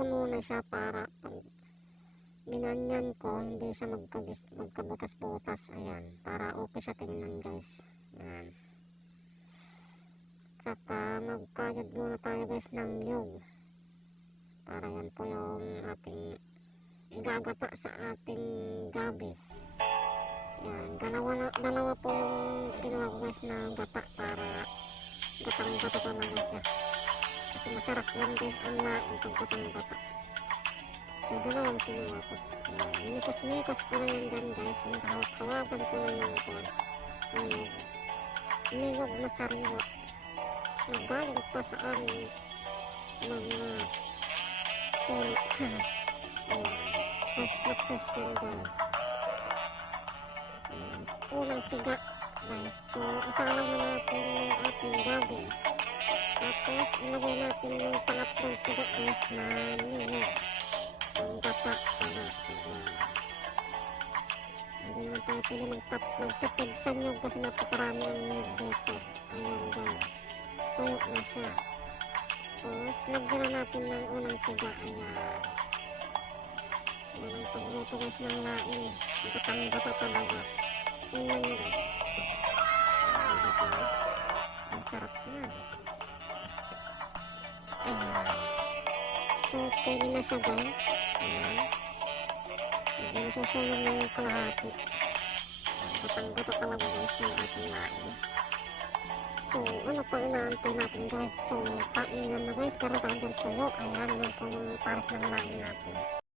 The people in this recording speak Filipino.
ko muna siya para pag binanyan ko, hindi siya magkabutas-butas. Ayan, para okay siya tingnan guys. Ayan. Saka magkayod muna tayo guys ng nyug. Para yan po yung ating igagata sa ating gabi. Ayan, dalawa po yung ginawa ko guys na gata para gatang-gata talaga siya. Kasi masarap yan guys ang laing pag gatang-gata. So, dalawang kinuha ko. Minikos-mikos ko na yan dyan guys. Hawakan ko na yung nilog na sariwa. Nagaling pa sa aming mga puno. Fresh na fresh yan guys. Unang tiga guys. So, isalang na natin yung ating gabi. Tapos, ilagay natin yung pangatlong tiga guys na nilog. Ang gata para hindi naman tayo pwede magtipid sa nyug kasi napakarami ang nyug dito. Ayan guys, tuyo na siya. Tapos lagyan na natin ng unang tiga. Ayan, yan ang pagluto guys ng laing gatang-gata talaga. Ayan guys, ang sarap yan. Ayan, so pwede na siya guys. Ayan. Ayan, susunod na yung kalahati. Gatang-gata talaga guys ng ating laing. So, ano pa inaantay natin guys? So, kainan na guys. Pero tayo dyan tuyo. Ayan, yan po yung pares ng laing natin.